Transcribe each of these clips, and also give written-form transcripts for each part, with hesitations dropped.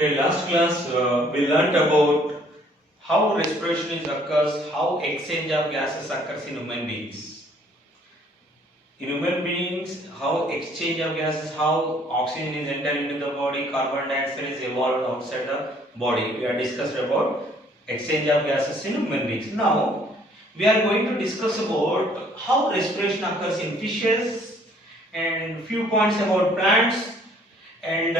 Okay, last class we learnt about how respiration is occurs, how exchange of gases occurs in human beings. In human beings, how exchange of gases, how oxygen is entering into the body, carbon dioxide is evolved outside the body. We have discussed about exchange of gases in human beings. Now, we are going to discuss about how respiration occurs in fishes and few points about plants and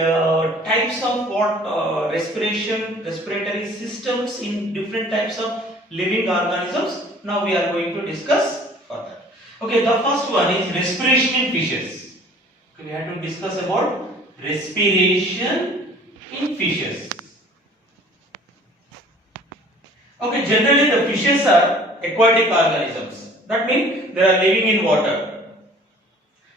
types of what respiratory systems in different types of living organisms. Now we are going to discuss further. Okay, the first one is respiration in fishes. Okay, we have to discuss about respiration in fishes. Okay, generally the fishes are aquatic organisms. That means they are living in water.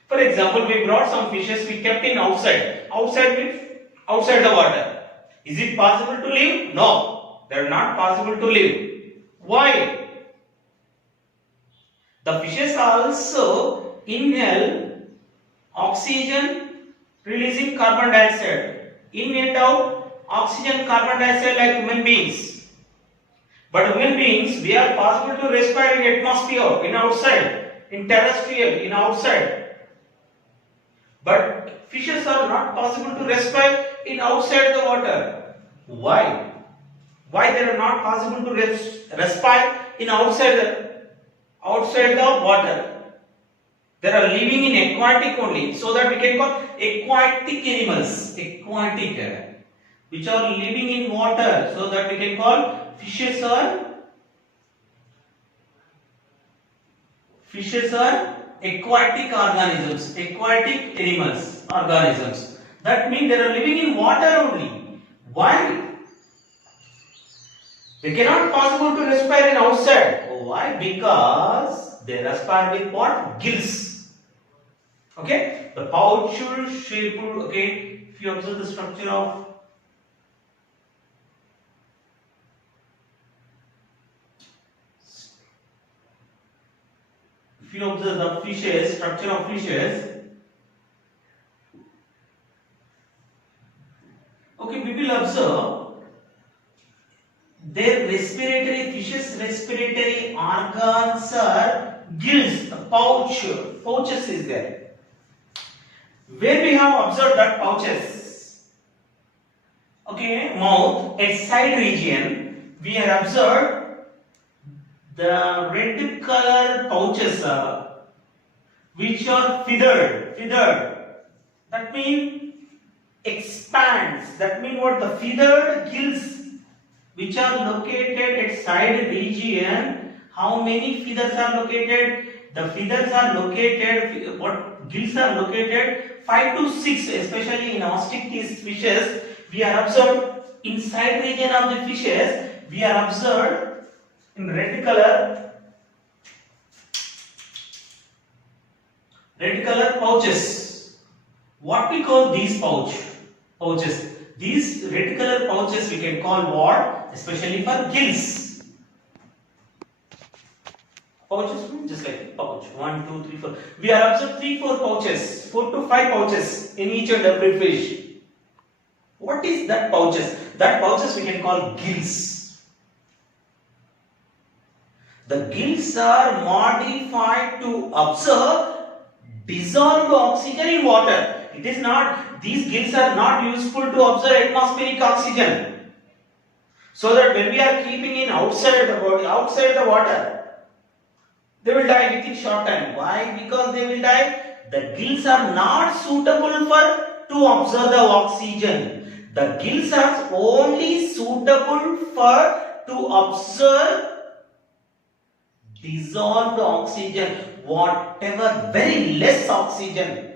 For example, we brought some fishes, we kept in outside. Outside means outside the water. Is it possible to live? No, they are not possible to live. Why? The fishes also inhale oxygen, releasing carbon dioxide. In and out, oxygen, carbon dioxide like human beings. But human beings, we are possible to respire in atmosphere, in outside, in terrestrial, in outside. But fishes are not possible to respire in outside the water. Why? Why they are not possible to respire in outside the water? They are living in aquatic only, so that we can call aquatic animals. Aquatic, which are living in water, so that we can call fishes are aquatic organisms, aquatic animals, organisms. That means they are living in water only. Why? They cannot possible to respire in outside. Why? Because they respire with what? Gills. Okay? The pouch shape. Okay? If you observe the structure of if you observe the fishes, structure of fishes, okay, we will observe their fishes respiratory organs are gills, the pouches is there. Where we have observed that pouches, okay, mouth, at side region, we have observed the red color pouches which are feathered. That means expands. That means what? The feathered gills which are located at side region. How many feathers are located? The feathers are located, what gills are located? 5 to 6, especially in Osteichthyes fishes. We are observed inside region of the fishes. We are observed in red color pouches. What we call these pouches? These red color pouches we can call what? Especially for gills. Pouches means just like pouch. 1, 2, 3, 4. We are observed 3, 4 pouches, 4 to 5 pouches in each and every fish. What is that pouches? That pouches we can call gills. The gills are modified to absorb dissolved oxygen in water. It is not, these gills are not useful to absorb atmospheric oxygen. So that when we are keeping in outside the body, outside the water, they will die within short time. Why? Because they will die. The gills are not suitable to absorb the oxygen. The gills are only suitable to absorb dissolved oxygen, whatever very less oxygen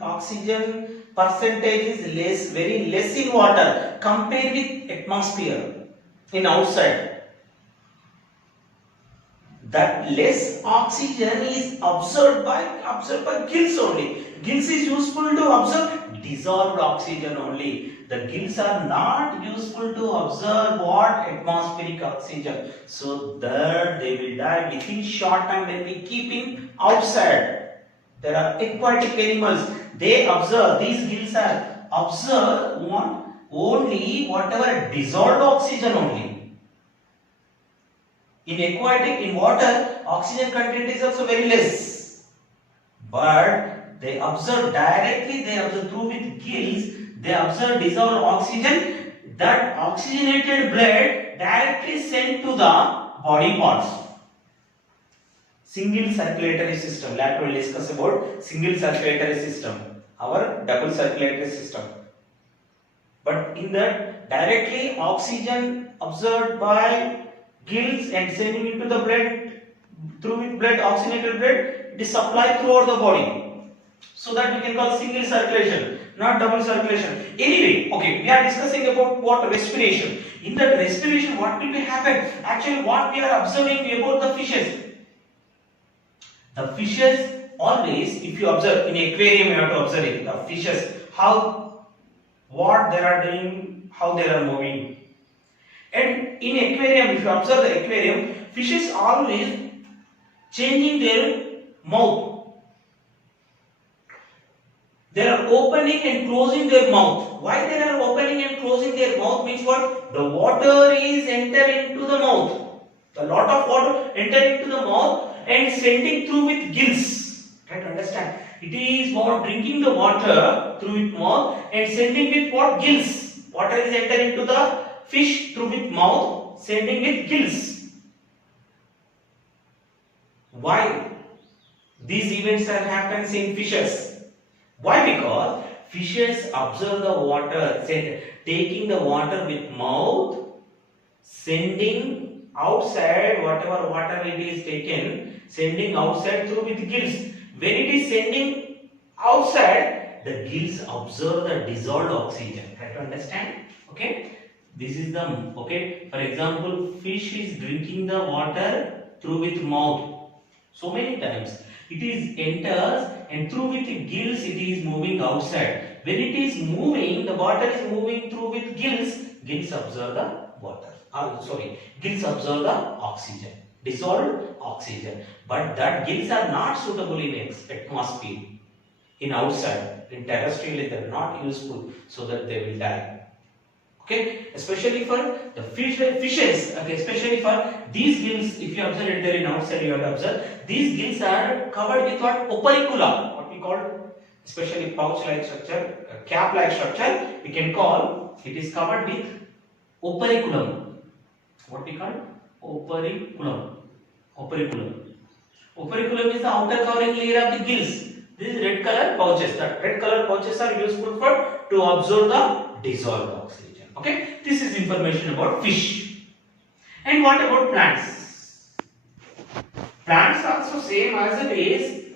oxygen percentage is less, very less in water compared with atmosphere in outside. That less oxygen is absorbed by gills only. Gills is useful to absorb dissolved oxygen only. The gills are not useful to absorb what? Atmospheric oxygen. So that they will die within short time when we keep in outside. There are aquatic animals. They absorb, these gills are observe only whatever dissolved oxygen only. In aquatic, in water, oxygen content is also very less. But they observe directly, they observe through with gills, they observe dissolved oxygen, that oxygenated blood directly sent to the body parts. Single circulatory system. Later we will discuss about single circulatory system, our double circulatory system. But in that, directly oxygen observed by gills and sending into the blood, through with blood, oxygenated blood, it is supplied throughout the body. So that we can call single circulation, not double circulation. Anyway, okay, we are discussing about what respiration. In that respiration, what will be happen? Actually, what we are observing about the fishes. The fishes always, if you observe in aquarium, you have to observe it. The fishes, what they are doing, how they are moving. And in aquarium, if you observe the aquarium, fishes always changing their mouth. They are opening and closing their mouth. Why they are opening and closing their mouth means what? The water is entering into the mouth. A lot of water entering into the mouth and sending through with gills. Try to understand. It is what? Drinking the water through its mouth and sending with what? Gills. Water is entering into the fish through with mouth, sending with gills. Why? These events are happens in fishes. Why? Because fishes observe the water, taking the water with mouth, sending outside whatever water it is taken, sending outside through with gills. When it is sending outside, the gills observe the dissolved oxygen. Try to understand? Okay. This is the, okay. For example, fish is drinking the water through with mouth. So many times. It is enters and through with the gills it is moving outside. When it is moving, the water is moving through with gills. Gills observe the water. Gills observe the oxygen, dissolved oxygen. But that gills are not suitable in atmosphere. In outside, in terrestrial, they are not useful, so that they will die. Okay, especially for the fishes. Okay, especially for these gills, if you observe it there in outside, you have to observe these gills are covered with what? Opericula. What we call, especially pouch-like structure, cap-like structure. We can call it is covered with opericulum. What we call opericulum. Opericulum. Opericulum is the outer covering layer of the gills. These red color pouches. The red color pouches are useful for to absorb the dissolved oxygen. Okay, this is information about fish. And what about plants? Plants also same as it is.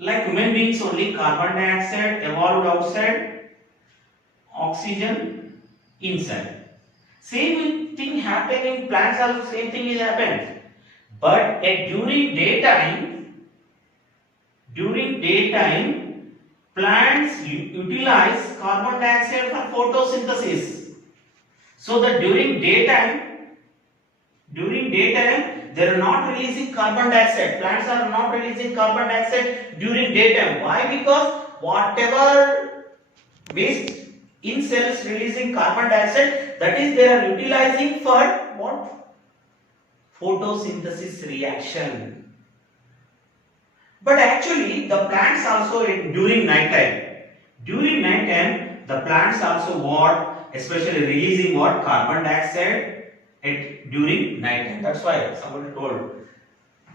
Like human beings only, carbon dioxide evolved outside, oxygen inside. Same thing happened in plants also, same thing is happened. But during daytime, plants utilize carbon dioxide for photosynthesis. So that during daytime they are not releasing carbon dioxide. Plants are not releasing carbon dioxide during daytime. Why? Because whatever waste in cells releasing carbon dioxide, that is they are utilizing for what? Photosynthesis reaction. But actually the plants also during night time the plants also what? Especially releasing what? Carbon dioxide during night time. That's why somebody told,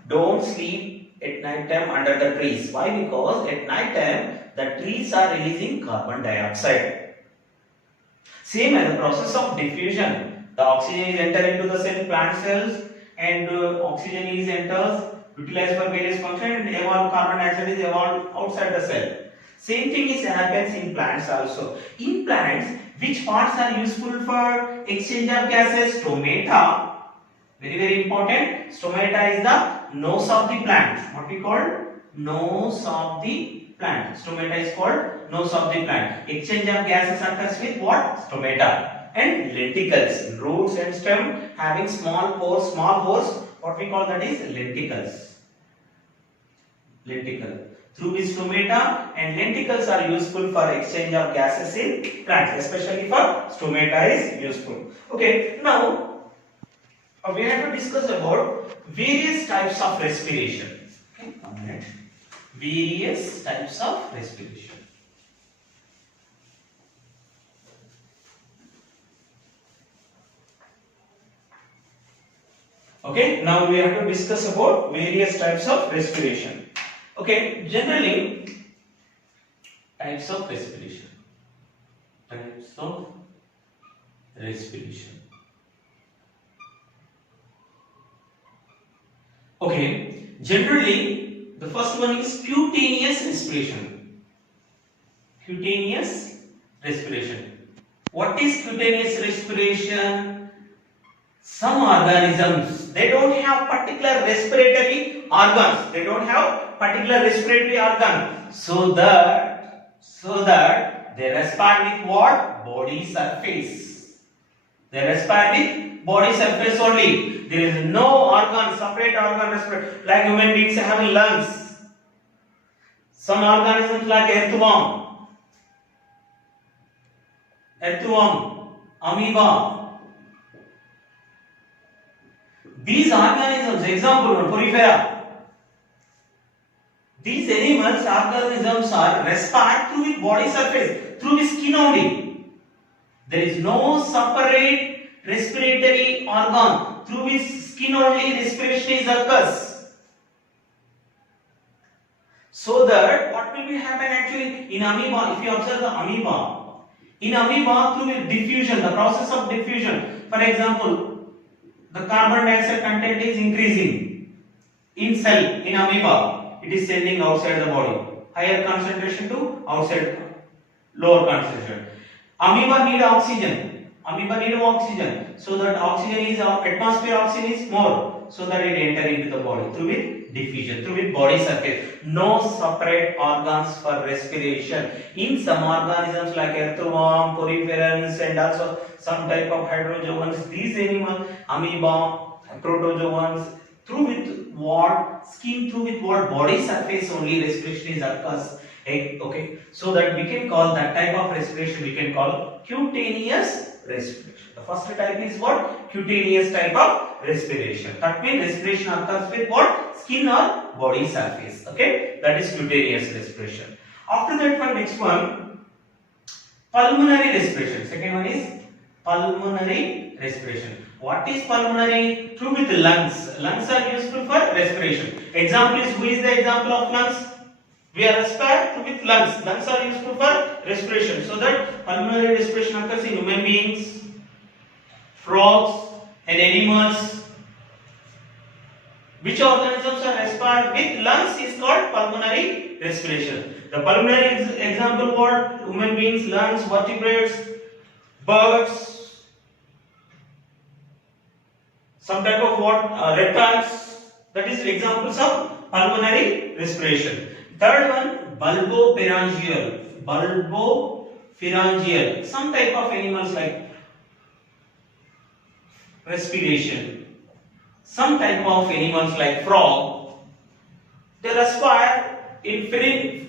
don't sleep at night time under the trees. Why? Because at night time the trees are releasing carbon dioxide. Same as the process of diffusion. The oxygen is entered into the plant cells and oxygen is enters, utilized for various functions, and evolved carbon dioxide is evolved outside the cell. Same thing is happens in plants also. In plants, which parts are useful for exchange of gases? Stomata. Very important. Stomata is the nose of the plant. What we call nose of the plant. Stomata is called nose of the plant. Exchange of gases occurs with what? Stomata. And lenticels, roots and stem having small pores, what we call that is lenticels. Lenticle. through which stomata and lenticles are useful for exchange of gases in plants, especially for stomata is useful. Okay, now we have to discuss about various types of respiration. Okay, 1 minute. Various types of respiration. Okay, now we have to discuss about various types of respiration. Okay, generally types of respiration. Types of respiration. Okay, generally the first one is cutaneous respiration. Cutaneous respiration. What is cutaneous respiration? Some organisms, they don't have particular respiratory organs. They don't have particular respiratory organ. So that they respire with what? Body surface. They respire with body surface only. There is no organ, separate organ respiratory. Like human beings have lungs. Some organisms like earthworm, amoeba. These organisms, example, porifera. These animals, organisms are respire through with body surface, through the skin only. There is no separate respiratory organ. Through which skin only respiration is occurs. So that what will be happen actually in amoeba? If you observe the amoeba, in amoeba through diffusion, the process of diffusion. For example, the carbon dioxide content is increasing in cell in amoeba. It is sending outside the body. Higher concentration to outside, lower concentration. Amoeba need oxygen. Amoeba need oxygen. So that oxygen is atmosphere oxygen is more. So that it enter into the body through with diffusion, through with body surface. No separate organs for respiration. In some organisms like earthworm, poriferans, and also some type of hydrozoans, these animals, amoeba, protozoans, through with what? Skin through with what? Body surface only respiration is occurs. Okay, so that we can call that type of respiration, we can call cutaneous respiration. The first type is what? Cutaneous type of respiration. That means respiration occurs with what? Skin or body surface. Okay, that is cutaneous respiration. After that one, next one, pulmonary respiration. Second one is pulmonary respiration. What is pulmonary? Through with the lungs. Lungs are useful for respiration. Example is, who is the example of lungs? We are respire through with lungs. Lungs are useful for respiration. So that pulmonary respiration occurs in human beings, frogs, and animals. Which organisms are respire with lungs is called pulmonary respiration. The pulmonary example what? Human beings, lungs, vertebrates, birds, some type of what? Reptiles. That is examples of pulmonary respiration. Third one, bulbopharyngeal. Bulbopharyngeal. Some type of animals like respiration. Some type of animals like frog, they respire in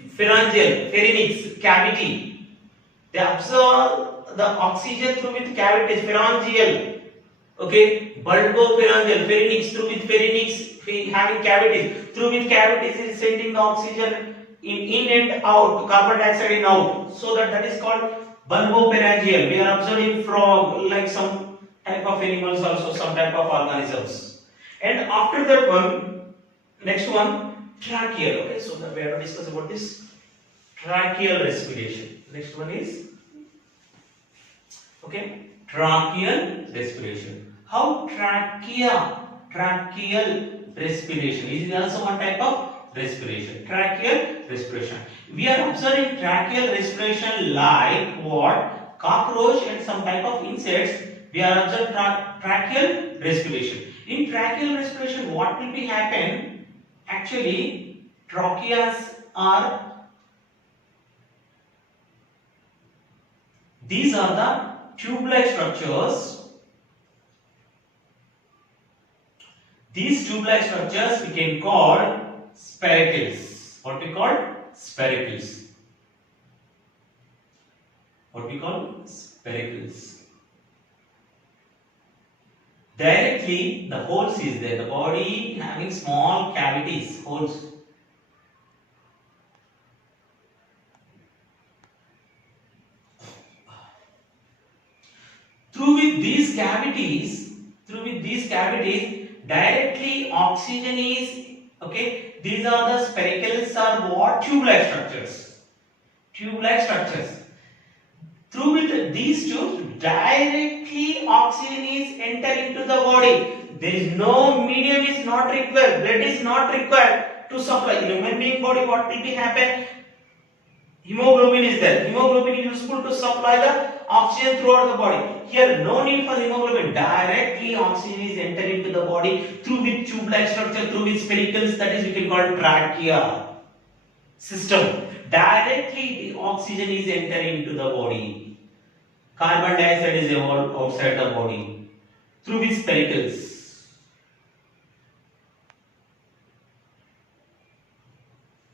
pharynx cavity. They absorb the oxygen through with cavities, pharyngeal. Okay, bulbopharyngeal, pharynx through with pharynx having cavities. Through with cavities is sending the oxygen in and out, carbon dioxide in out. So that is called bulbopharyngeal. We are observing frog, like some type of animals, also some type of organisms. And after that one, next one, tracheal. Okay, so we have to discuss about this tracheal respiration. Next one is, okay, tracheal respiration. How tracheal respiration is also one type of respiration. Tracheal respiration. We are observing tracheal respiration like what? Cockroach and some type of insects. We are observing tracheal respiration. In tracheal respiration, what will be happen? Actually, tracheas are, these are the tube-like structures. These tube-like structures we can call spiracles. What we call spiracles. What we call spiracles. Directly the holes is there. The body having small cavities, holes. Through with these cavities, directly oxygen is, okay, these are the spiracles are what? Tube-like structures. Tube-like structures. Through with these tubes, directly oxygen is enter into the body. There is no medium is not required. Blood is not required to supply. In human being body, what will be happen? Hemoglobin is there. Hemoglobin is useful to supply the oxygen throughout the body. Here, no need for hemoglobin. Directly oxygen is enter into the body through with tube-like structure, through with spiracles. That is we can call trachea system. Directly the oxygen is entering into the body. Carbon dioxide is evolved outside the body through with spiracles.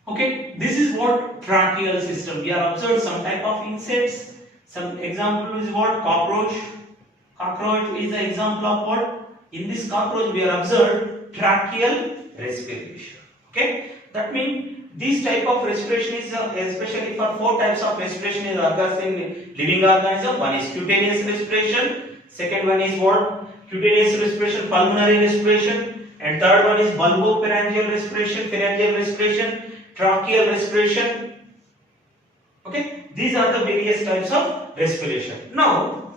Okay, this is what tracheal system. We have observed some type of insects. Some example is what? Cockroach. Cockroach is an example of what? In this cockroach we have observed tracheal respiration. Okay, that means this type of respiration is especially for four types of respiration is occurs in living organism. One is cutaneous respiration. Second one is what? Cutaneous respiration, pulmonary respiration, and third one is bulbopharyngeal respiration, pharyngeal respiration, tracheal respiration. Okay, these are the various types of respiration. Now,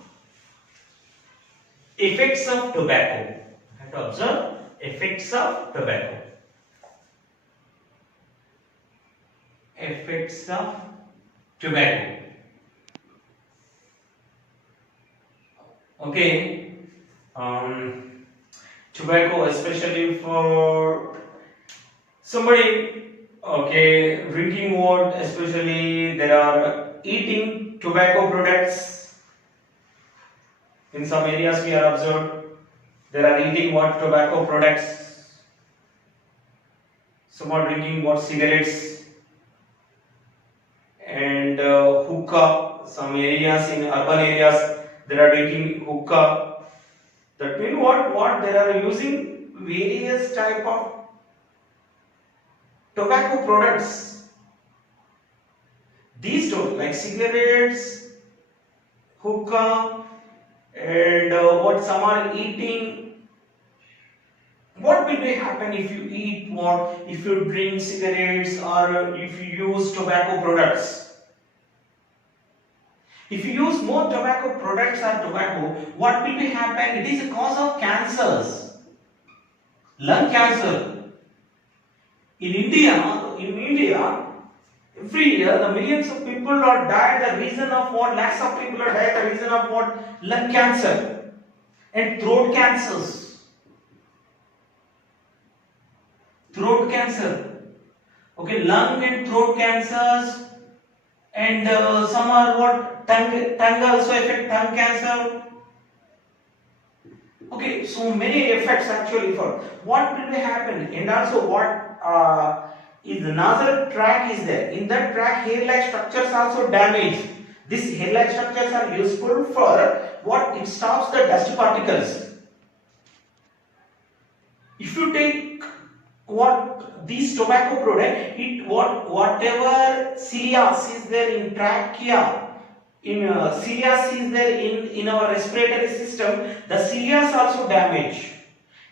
effects of tobacco. I have to observe effects of tobacco. Effects of tobacco. Okay, tobacco, especially for somebody, okay, drinking what, especially there are eating tobacco products. In some areas we have observed there are eating what? Tobacco products. Some are drinking what? Cigarettes and hookah. Some areas in urban areas they are drinking hookah. That means what they are using various type of tobacco products. These two like cigarettes, hookah, and what some are eating. What will be happen if you eat what? If you drink cigarettes or if you use tobacco products? If you use more tobacco products or tobacco, what will be happen? It is a cause of cancers, lung cancer. In India, every year the millions of people are died. The reason of what? Lakhs of people are died. The reason of what? Lung cancer and throat cancers. Throat cancer. Okay, lung and throat cancers, and some are what? Tongue also affect tongue cancer. Okay, so many effects actually for what will happen, and also what is the nasal tract is there. In that tract, hair-like structures also damaged. These hair-like structures are useful for what? It stops the dust particles. If you take what these tobacco product, it whatever cilias is there in trachea, in cilias is there in our respiratory system, the cilias also damage,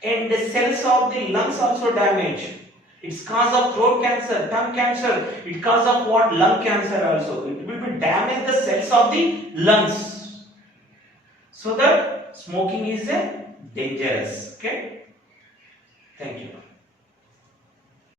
and the cells of the lungs also damage. It's cause of throat cancer, tongue cancer. It cause of what? Lung cancer also. It will be damage the cells of the lungs. So that smoking is dangerous. Okay. Thank you.